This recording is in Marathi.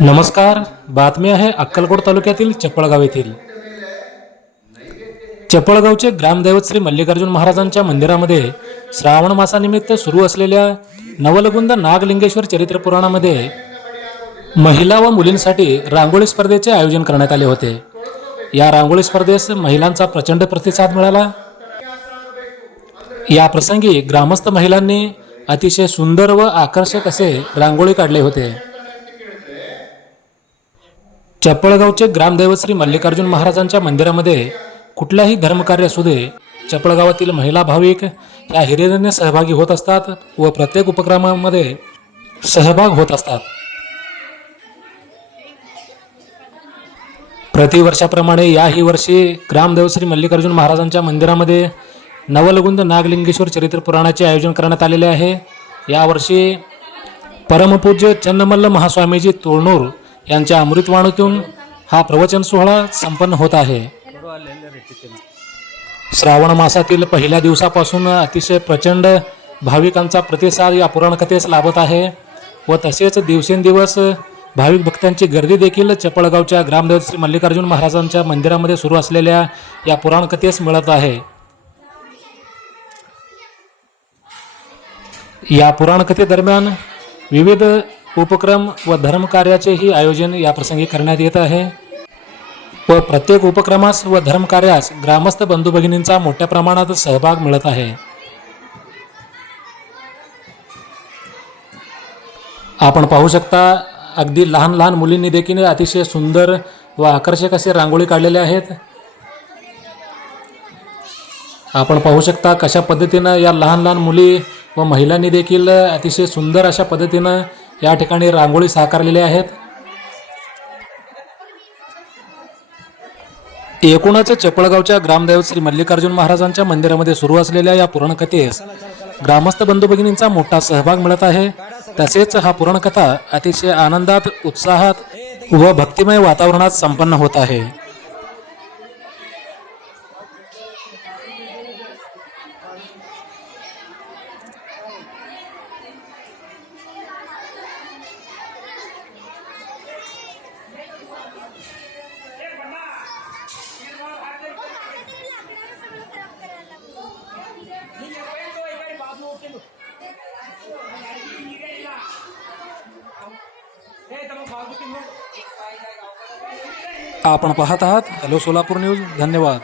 नमस्कार. बातमी आहे अक्कलकोट तालुक्यातील चपळगाव येथील. चपळगावचे ग्रामदैवत श्री मल्लिकार्जुन महाराजांच्या मंदिरामध्ये श्रावण मासानिमित्त सुरू असलेल्या नवलगुंद नागलिंगेश्वर चरित्र पुराणामध्ये महिला व मुलींसाठी रांगोळी स्पर्धेचे आयोजन करण्यात आले होते. या रांगोळी स्पर्धेस महिलांचा प्रचंड प्रतिसाद मिळाला. या प्रसंगी ग्रामस्थ महिलांनी अतिशय सुंदर व आकर्षक असे रांगोळी काढले होते. चपळगावचे ग्रामदैवत श्री मल्लिकार्जुन महाराजांच्या मंदिरामध्ये कुठल्याही धर्मकार्य असू दे चपळगावातील महिला भाविक या हिरिरीने सहभागी होत असतात व प्रत्येक उपक्रमामध्ये सहभाग होत असतात. प्रतिवर्षाप्रमाणे याही वर्षी ग्रामदेव श्री मल्लिकार्जुन महाराजांच्या मंदिरामध्ये नवलगुंद नागलिंगेश्वर चरित्र पुराणाचे आयोजन करण्यात आलेले आहे. यावर्षी परमपूज्य चन्नमल्ल महास्वामीजी तुळणूर यांच्या अमृतवाणीतून हा प्रवचन सोहळा संपन्न होत आहे. श्रावण मासातील पहिल्या दिवसापासून अतिशय प्रचंड भाविकांचा प्रतिसाद या पुराणकथेस लाभत आहे व तसेच दिवसेंदिवस भाविक भक्तांची गर्दी देखील चपळगावच्या ग्रामदेव श्री मल्लिकार्जुन महाराजांच्या मंदिरामध्ये सुरू असलेल्या या पुराणकथेस मिळत आहे. या पुराणकथेदरम्यान विविध उपक्रम व धर्मकार्याचेही आयोजन याप्रसंगी करण्यात येत आहे. व प्रत्येक उपक्रमास व धर्मकार्यास ग्रामस्थ बंधू भगिनींचा मोठ्या प्रमाणात सहभाग मिळत आहे. आपण पाहू शकता अगदी लहान लहान मुलींनी देखील अतिशय सुंदर व आकर्षक असे रांगोळी काढलेले आहेत. आपण पाहू शकता कशा पद्धतीनं या लहान लहान मुली व महिलांनी देखील अतिशय सुंदर अशा पद्धतीनं या ठिकाणी रांगोळी साकारलेल्या आहेत. एकूणच चपळगावच्या ग्रामदैवत श्री मल्लिकार्जुन महाराजांच्या मंदिरामध्ये सुरू असलेल्या या पुराणकथेस ग्रामस्थ बंधू भगिनींचा मोठा सहभाग मिळत आहे. तसेच हा पुराणकथा अतिशय आनंदात उत्साहात व भक्तिमय वातावरणात संपन्न होत आहे. आपण पाहत आहात. Hello Solapur news. धन्यवाद.